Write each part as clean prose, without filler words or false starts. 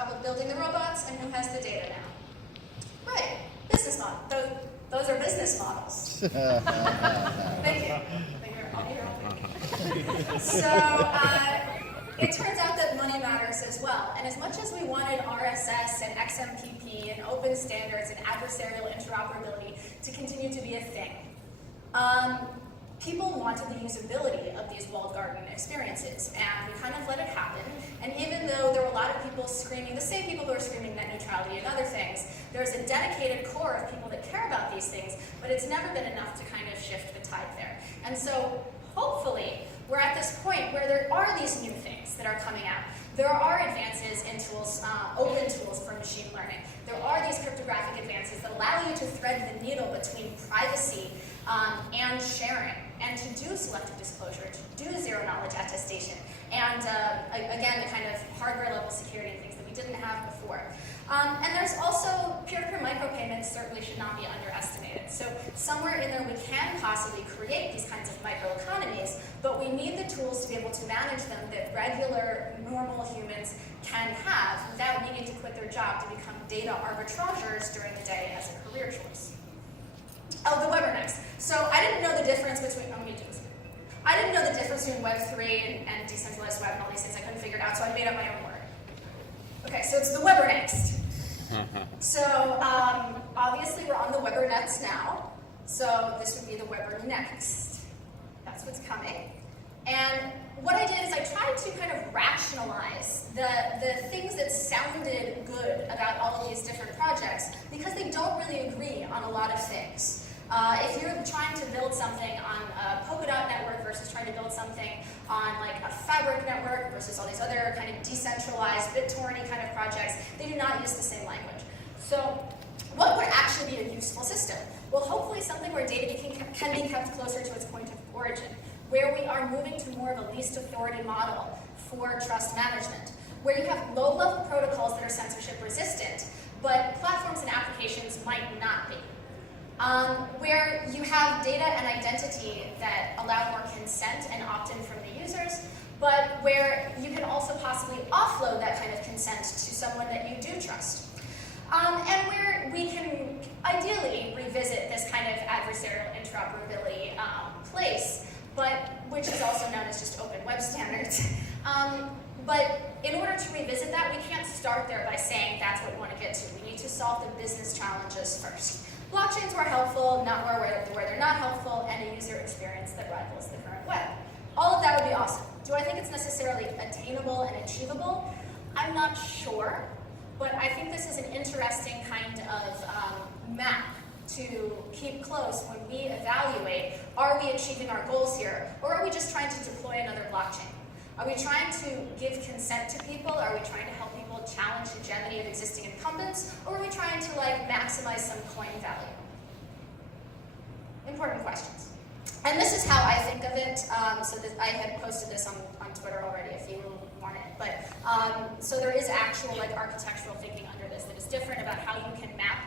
Of building the robots and who has the data now? Right, business model. Those are business models. Thank you. So it turns out that money matters as well. And as much as we wanted RSS and XMPP and open standards and adversarial interoperability to continue to be a thing, people wanted the usability of these walled garden experiences, and we kind of let it happen. And even though there were a lot of people screaming, the same people who are screaming net neutrality and other things, there's a dedicated core of people that care about these things, but it's never been enough to kind of shift the tide there. And so hopefully we're at this point where there are these new things that are coming out. There are advances in tools, open tools for machine learning. There are these cryptographic advances that allow you to thread the needle between privacy and sharing, and to do selective disclosure, to do zero-knowledge attestation, and again, the kind of hardware-level security and things that we didn't have before. And there's also peer-to-peer micropayments certainly should not be underestimated. So somewhere in there we can possibly create these kinds of microeconomies, but we need the tools to be able to manage them that regular, normal humans can have without needing to quit their job to become data arbitrageurs during the day as a career choice. Oh, the web are next. So I didn't know the difference between, let me do this. I didn't know the difference between Web3 and decentralized web and all these things. I couldn't figure it out, so I made up my own word. Okay, so it's the Weber next. So obviously we're on the Weber nets now, so this would be the Weber next. That's what's coming. And what I did is I tried to kind of rationalize the things that sounded good about all of these different projects, because they don't really agree on a lot of things. If you're trying to build something on a Polkadot network versus trying to build something on like a Fabric network versus all these other kind of decentralized BitTorrent kind of projects, they do not use the same language. So what would actually be a useful system? Well, hopefully something where data can be kept closer to its point of origin, where we are moving to more of a least authority model for trust management, where you have low-level protocols that are censorship resistant, but platforms and applications might not be. Where you have data and identity that allow more consent and opt-in from the users, but where you can also possibly offload that kind of consent to someone that you do trust. And where we can ideally revisit this kind of adversarial interoperability place, but which is also known as just open web standards. But in order to revisit that, we can't start there by saying that's what we want to get to. We need to solve the business challenges first. Blockchains were helpful, not where they're not helpful, and a user experience that rivals the current web. All of that would be awesome. Do I think it's necessarily attainable and achievable? I'm not sure, but I think this is an interesting kind of map to keep close when we evaluate, are we achieving our goals here, or are we just trying to deploy another blockchain? Are we trying to give consent to people? Are we trying to help people challenge hegemony of existing incumbents? Or are we trying to maximize some coin value? Important questions. And this is how I think of it. I had posted this on Twitter already if you want it. But so there is actual architectural thinking under this that is different about how you can map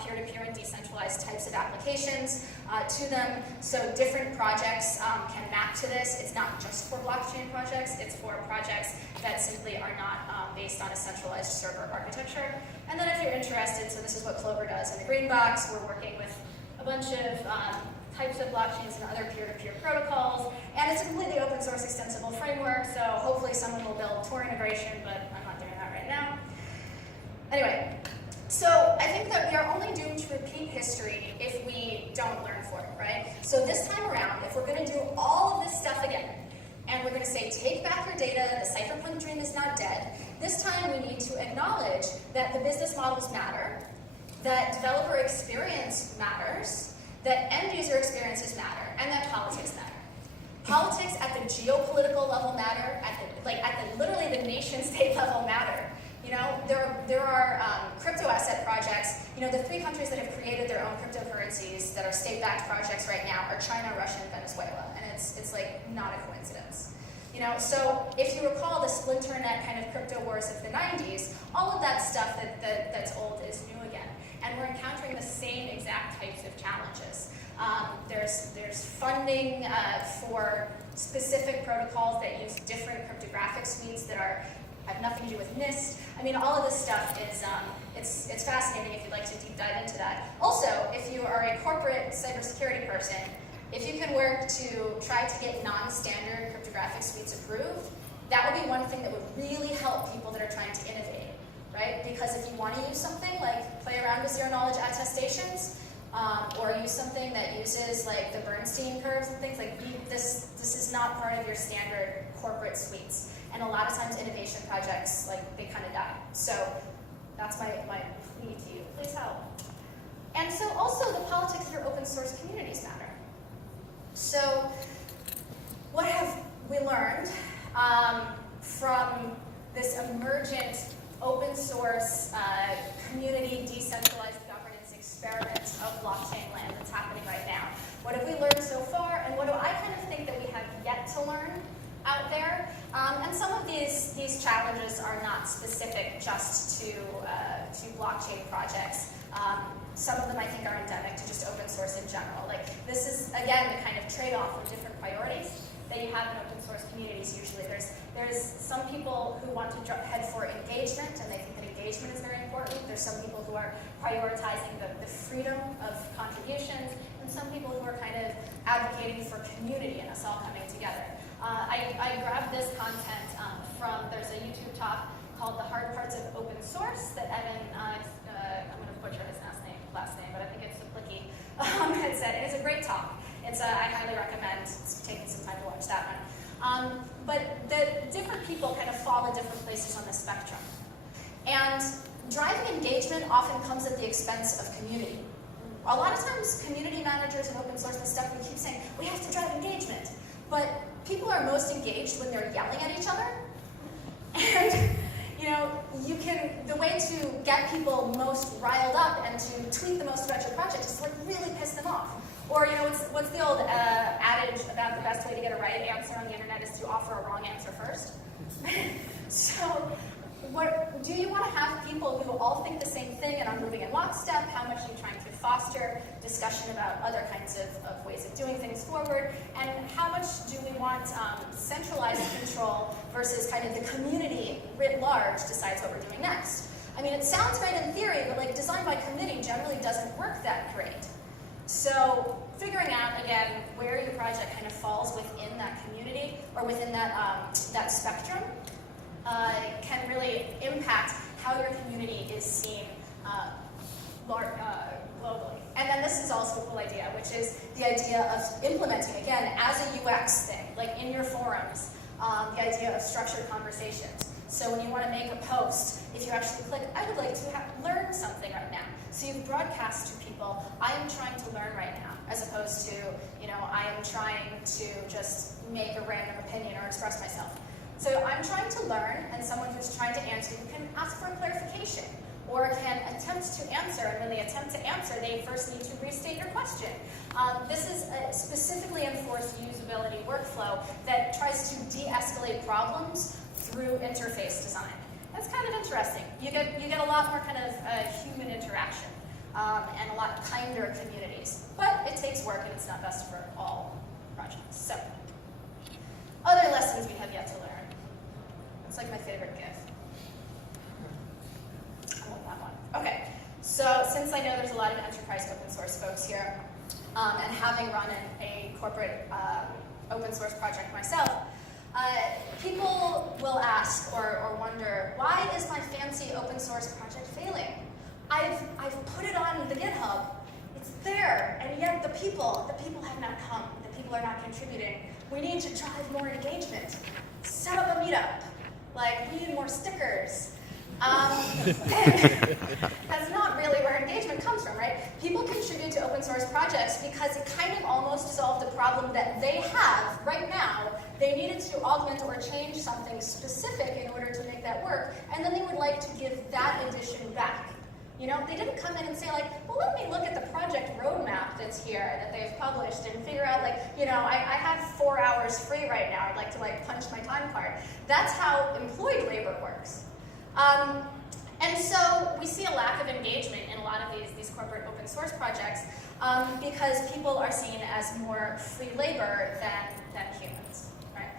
peer-to-peer and decentralized types of applications to them. So different projects can map to this. It's not just for blockchain projects, it's for projects that simply are not based on a centralized server architecture. And then if you're interested, so this is what Clover does in the green box. We're working with a bunch of types of blockchains and other peer-to-peer protocols. And it's a completely open source extensible framework, so hopefully someone will build Tor integration, but I'm not doing that right now. Anyway. So I think that we are only doomed to repeat history if we don't learn from it, right? So this time around, if we're going to do all of this stuff again, and we're going to say, take back your data, the cypherpunk dream is not dead, this time we need to acknowledge that the business models matter, that developer experience matters, that end user experiences matter, and that politics matter. Politics at the geopolitical level matter, at the literally the nation state level matter. There are crypto asset projects. The 3 countries that have created their own cryptocurrencies that are state-backed projects right now are China, Russia, and Venezuela, and it's not a coincidence. So if you recall the splinternet kind of crypto wars of the 90s, all of that stuff that's old is new again, and we're encountering the same exact types of challenges. There's funding for specific protocols that use different cryptographic suites that are have nothing to do with NIST. I mean, all of this stuff is, it's fascinating if you'd like to deep dive into that. Also, if you are a corporate cybersecurity person, if you can work to try to get non-standard cryptographic suites approved, that would be one thing that would really help people that are trying to innovate, right? Because if you want to use something like play around with zero-knowledge attestations, or use something that uses like the Bernstein curves and things like this is not part of your standard corporate suites. And a lot of times innovation projects, like, they kind of die. So that's my plea to you. Please help. And so also the politics of your open source communities matter. So what have we learned from this emergent open source community decentralized governance experiment of blockchain land that's happening right now? What have we learned so far, and what do I kind of think that we have yet to learn out there? And some of these challenges are not specific just to blockchain projects. Some of them I think are endemic to just open source in general. Like, this is, again, the kind of trade-off of different priorities that you have in open source communities usually. There's some people who want to head for engagement, and they think that engagement is very important. There's some people who are prioritizing the freedom of contributions, and some people who are kind of advocating for community and us all coming together. I grabbed this content from, there's a YouTube talk called The Hard Parts of Open Source that Evan, I'm going to butcher his last name, but I think it's Saplicki, had said. And it's a great talk. I highly recommend taking some time to watch that one. But the different people kind of fall in different places on the spectrum. And driving engagement often comes at the expense of community. A lot of times, community managers and open source and stuff, we keep saying, we have to drive engagement. But people are most engaged when they're yelling at each other. And the way to get people most riled up and to tweet the most about your project is to like really piss them off. Or, what's the old adage about the best way to get a right answer on the internet is to offer a wrong answer first? So, do you want to have people who all think the same thing and are moving in lockstep? How much are you trying to foster discussion about other kinds of ways of doing things forward? And how much do we want centralized control versus kind of the community writ large decides what we're doing next? I mean, it sounds great in theory, but like design by committee generally doesn't work that great. So figuring out, again, where your project kind of falls within that community or within that spectrum can really impact how your community is seen globally. And then this is also a cool idea, which is the idea of implementing, again, as a UX thing, like in your forums, the idea of structured conversations. So when you want to make a post, if you actually click, I would like to learn something right now. So you broadcast to people, I am trying to learn right now, as opposed to, I am trying to just make a random opinion or express myself. So I'm trying to learn, and someone who's trying to answer, you can ask for a clarification, or can attempt to answer, and when they attempt to answer, they first need to restate your question. This is a specifically enforced usability workflow that tries to de-escalate problems through interface design. That's kind of interesting. You get a lot more kind of human interaction and a lot kinder communities. But it takes work, and it's not best for all projects. So, other lessons we have yet to learn. It's like my favorite GIF. I want that one. Okay, so since I know there's a lot of enterprise open source folks here, and having run a corporate open source project myself, people will ask or wonder, why is my fancy open source project failing? I've put it on the GitHub, it's there, and yet the people have not come, the people are not contributing. We need to drive more engagement. Set up a meetup. Like, we need more stickers. That's not really where engagement comes from, right? People contribute to open source projects because it kind of almost solved the problem that they have right now. They needed to augment or change something specific in order to make that work, and then they would like to give that addition back. They didn't come in and say like, well, let me look at the project roadmap that's here that they've published and figure out like, I have 4 hours free right now. I'd like to like punch my time card. That's how employed labor works. And so we see a lack of engagement in a lot of these corporate open source projects because people are seen as more free labor than humans, right?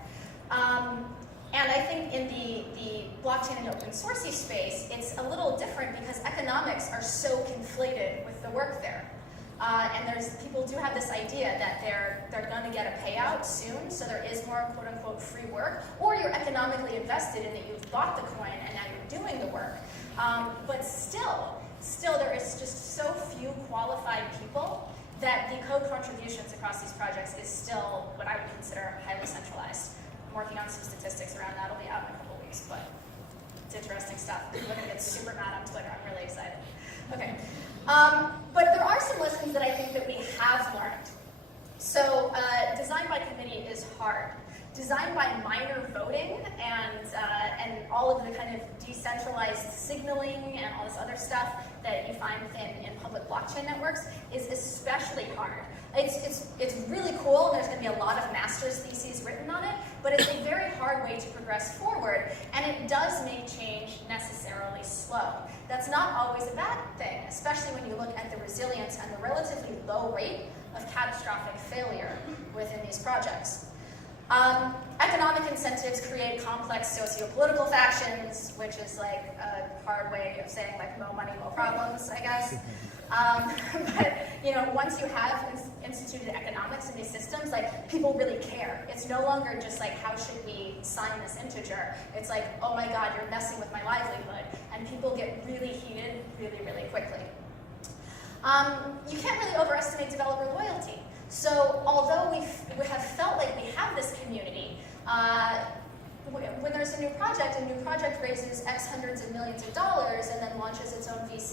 And I think in the blockchain and open sourcey space, it's a little different because economics are so conflated with the work there. And people do have this idea that they're going to get a payout soon, so there is more quote unquote free work, or you're economically invested in that you've bought the coin and now you're doing the work. But still there is just so few qualified people that the code contributions across these projects is still what I would consider highly centralized. I'm working on some statistics around that. It'll be out in a couple weeks, but it's interesting stuff. People are going to get super mad on Twitter. I'm really excited. Okay. But there are some lessons that I think that we have learned. So design by committee is hard. Design by minor voting and all of the kind of decentralized signaling and all this other stuff that you find in public blockchain networks is especially hard. It's really cool, and there's going to be a lot of master's theses written on it, but it's a very hard way to progress forward, and it does make change necessarily slow. That's not always a bad thing, especially when you look at the resilience and the relatively low rate of catastrophic failure within these projects. Economic incentives create complex socio-political factions, which is like a hard way of saying like more money, more problems, I guess. But once you have instituted economics in these systems, like people really care. It's no longer just like how should we sign this integer. It's like, oh my God, you're messing with my livelihood, and people get really heated really, really quickly. You can't really overestimate developer loyalty. So although we have felt like we have this community, when there's a new project raises X hundreds of millions of dollars and then launches its own VC